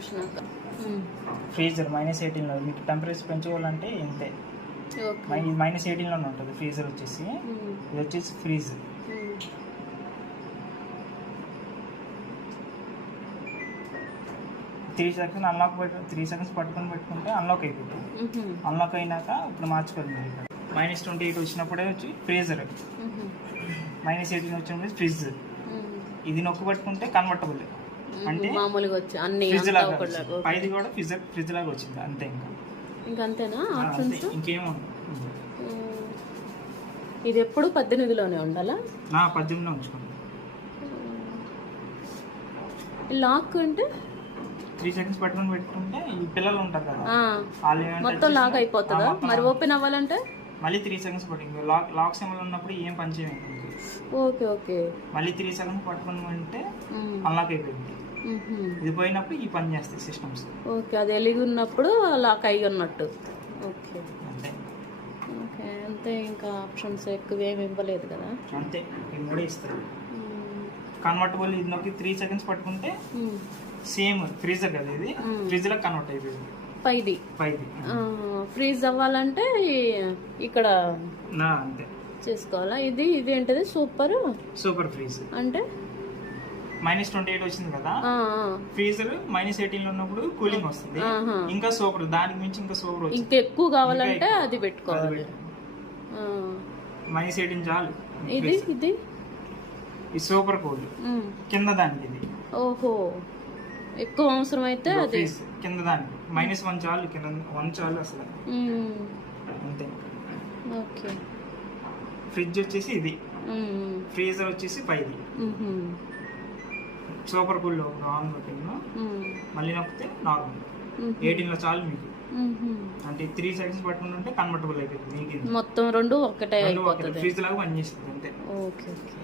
వచ్చినాక. ఫ్రీజర్ -18లో మీకు టెంపరేచర్ పెంచుకోవాలంటే ఇంతే. -18లోనే ఉంటుంది ఫ్రీజర్ వచ్చేసి. ఇది వచ్చేసి ఫ్రీజ్. 3 సెకండ్స్ అన్లాక్ 3 సెకండ్స్ పట్టుకొని పెట్టుకుంటే అన్లాక్ అయిపోతుంది. అన్లాక్ అయినాక ఇప్పుడు మార్చుకోవాలి. ఇక్కడ -28 వచ్చినప్పుడే వచ్చి ఫ్రీజర్, -18 వచ్చినప్పుడు ఫ్రిడ్జ్. ఇది నొక్కి పట్టుకుంటే కన్వర్టబుల్, అంటే మామూలుగా వచ్చి అన్ని పైది కూడా ఫ్రిడ్జ్ లాగా వచ్చింది. అంతే. ఇంకా అంతేనా ఆప్షన్స్? ఇంకేముంది. ఇది ఎప్పుడు 18లోనే ఉండాలా? 18లో ఉంచుకోండి. లాక్ అంటే 3 సెకండ్స్ పట్టుకొని పెట్టుకుంటే ఈ పిల్లలు ఉంటారు కదా, మొత్తం లాక్ అయిపోతుందా? మరి ఓపెన్ అవ్వాలంటే మళ్ళీ 3 సెకండ్స్ పట్టుకుంది. లాక్ సింబల్ ఉన్నప్పుడు ఏం పని చేయండి. Okay okay. మళ్ళీ 3 సెకండ్స్ పట్టుకొని ఉంటే అన్లాక్ అయిపోయింది. ఇది పోయినప్పుడు ఈ పని చేస్తాయి సిస్టమ్స్. ఓకే, అది ఎలిగి ఉన్నప్పుడు లాక్ అయ్యి ఉన్నట్టు. ఓకే అంతే. ఓకే అంతే. ఇంకా ఆప్షన్స్ ఎక్కువ ఏమి ఇవ్వలేదు కదా? అంతే, ఈ మూడే ఇస్తారు. కన్వర్టబుల్ ఇది నొక్కి 3 సెకండ్స్ పట్టుకుంటే సేమ్ ఫ్రీజర్ కదా, ఇది ఫ్రిడ్జ్ లా కన్వర్ట్ అయిపోయింది. పైది ఫ్రీజ్ అవ్వాలంటే ఇక్కడ అంతే చేసుకోవాలా? ఇది ఏంటిది? సూపర్ ఫ్రీజ్ అంటే -28 వచ్చింది కదా ఫ్రీజర్, -18లో ఉన్నప్పుడు కూలింగ్ వస్తుంది. ఇంకా సూపర్, దానికి మించి ఇంకా సూపర్ వచ్చింది. ఇంకా ఎక్కువ కావాలంటే అది పెట్టుకోవాలి. -18 చాలు. ఇది సూపర్ కూల్ కింద దానికి. ఇది ఓహో, ఎక్కువ అవసరం అయితే అది కింద దానికి -1 చాలు, కింద 1 చాలు అసలు. అంతే. ఓకే. ఫ్రిడ్జ్ వచ్చేసి ఇది, ఫ్రీజర్ వచ్చేసి పైది. సూపర్ కూల్ ఆన్ పెట్టిందో మళ్ళీ నొక్కితే నార్మల్. 18లో చాలు మీకు. అంటే 3 సెకండ్స్ పట్టుకుంటే కన్వర్టబుల్ అయిపోతుంది. మీకు మొత్తం రెండు ఒకటే అయిపోతుంది, ఫ్రిడ్జ్ లాగా పనిచేస్తుంది. అంతే. Okay okay.